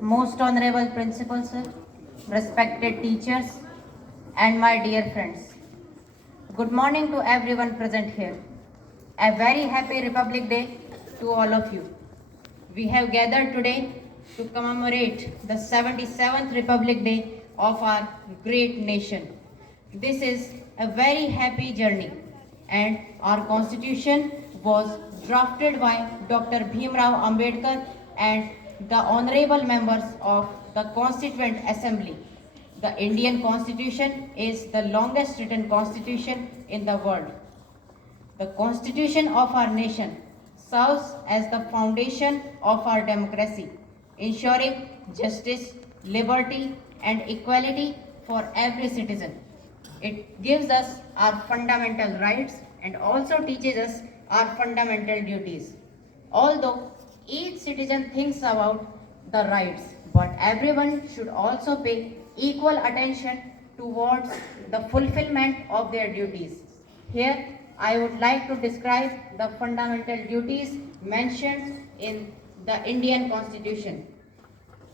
Most Honorable Principal Sir, respected teachers, and my dear friends. Good morning to everyone present here. A very happy Republic Day to all of you. We have gathered today to commemorate the 77th Republic Day of our great nation. This is a very happy journey, and our constitution was drafted by Dr. Bhimrao Ambedkar and the honorable members of the Constituent Assembly. The Indian Constitution is the longest written constitution in the world. The Constitution of our nation serves as the foundation of our democracy, ensuring justice, liberty, and equality for every citizen. It gives us our fundamental rights and also teaches us our fundamental duties. Although each citizen thinks about the rights, but everyone should also pay equal attention towards the fulfillment of their duties. Here, I would like to describe the fundamental duties mentioned in the Indian Constitution.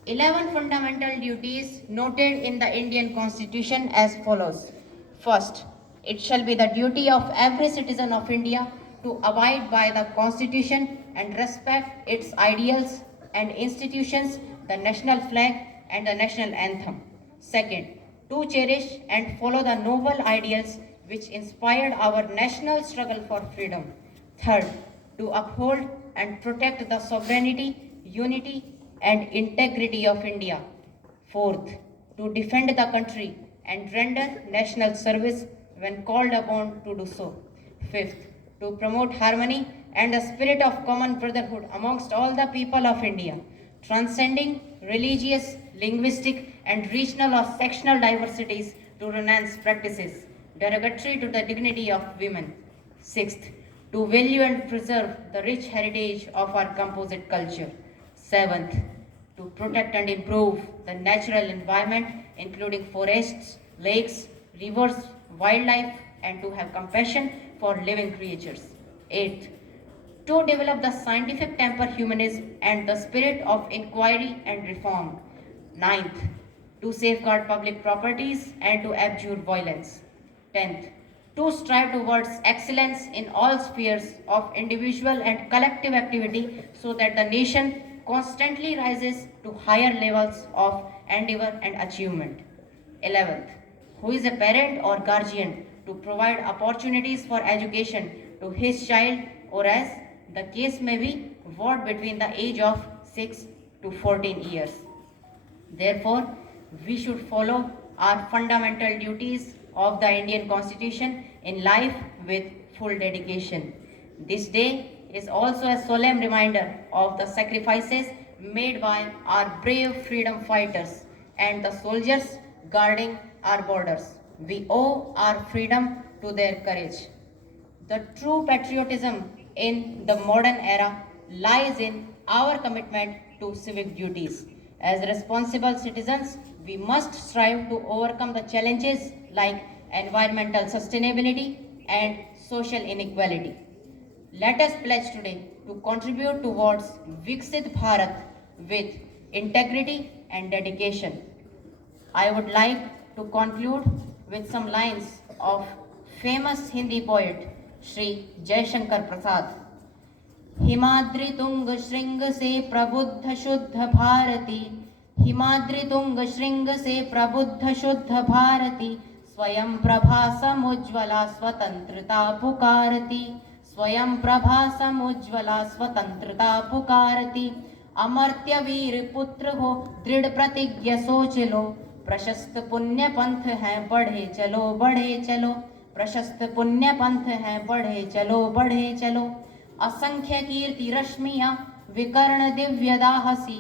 11 fundamental duties noted in the Indian Constitution as follows. First, it shall be the duty of every citizen of India to abide by the Constitution and respect its ideals and institutions, the national flag and the national anthem. Second, to cherish and follow the noble ideals which inspired our national struggle for freedom. Third, to uphold and protect the sovereignty, unity, and integrity of India. Fourth, to defend the country and render national service when called upon to do so. Fifth, to promote harmony and a spirit of common brotherhood amongst all the people of India, transcending religious, linguistic, and regional or sectional diversities to renounce practices derogatory to the dignity of women. Sixth, to value and preserve the rich heritage of our composite culture. Seventh, to protect and improve the natural environment, including forests, lakes, rivers, wildlife, and to have compassion for living creatures. Eighth, to develop the scientific temper, humanism, and the spirit of inquiry and reform. Ninth, to safeguard public properties and to abjure violence. 10th, to strive towards excellence in all spheres of individual and collective activity so that the nation constantly rises to higher levels of endeavor and achievement. 11th, who is a parent or guardian to provide opportunities for education to his child or as the case may be what between the age of 6 to 14 years. Therefore, we should follow our fundamental duties of the Indian Constitution in life with full dedication. This day is also a solemn reminder of the sacrifices made by our brave freedom fighters and the soldiers guarding our borders. We owe our freedom to their courage. The true patriotism in the modern era lies in our commitment to civic duties. As responsible citizens, we must strive to overcome the challenges like environmental sustainability and social inequality. Let us pledge today to contribute towards Viksit Bharat with integrity and dedication. I would like to conclude with some lines of famous Hindi poet Sri Jaishankar Prasad. Himadri तुंग श्रृंग से प्रबुद्ध शुद्ध भारती, हिमाद्रि तुंग श्रृंग से प्रबुद्ध शुद्ध भारती, स्वयं प्रभा समुज्ज्वला स्वतंत्रता पुकारती, स्वयं प्रभा समुज्ज्वला स्वतंत्रता पुकारती, अमर्त्य वीर पुत्र हो दृढ़ प्रतिज्ञ सोच लो, प्रशस्त पुण्य पंथ है बढ़े चलो बढ़े चलो, प्रशस्त पुण्य पंथ है बढ़े चलो बढ़े चलो, असंख्य कीर्ति रश्मियां विकर्ण दिव्य दाहसी,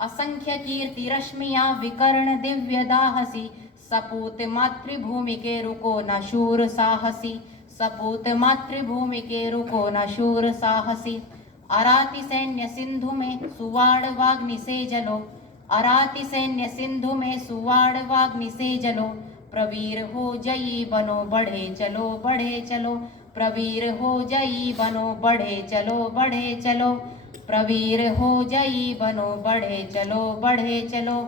असंख्य कीर्ति रश्मियां विकर्ण दिव्य दाहसी, सपूत मातृभूमि के रुको न शूर साहसी, सपूत मातृभूमि के रुको न शूर साहसी, अराति सैन्य सिंधु में सुवाड़ वाग्नि से जलो, अराति सैन्य सिंधु में सुवाड़ वाग्नि से जलो, प्रवीर हो जयी बनो बढ़े चलो बढ़े चलो, प्रवीर हो जयी बनो बढ़े चलो बढ़े चलो, प्रवीर हो जई बनो, बढ़े चलो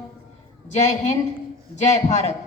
जय हिंद, जय भारत।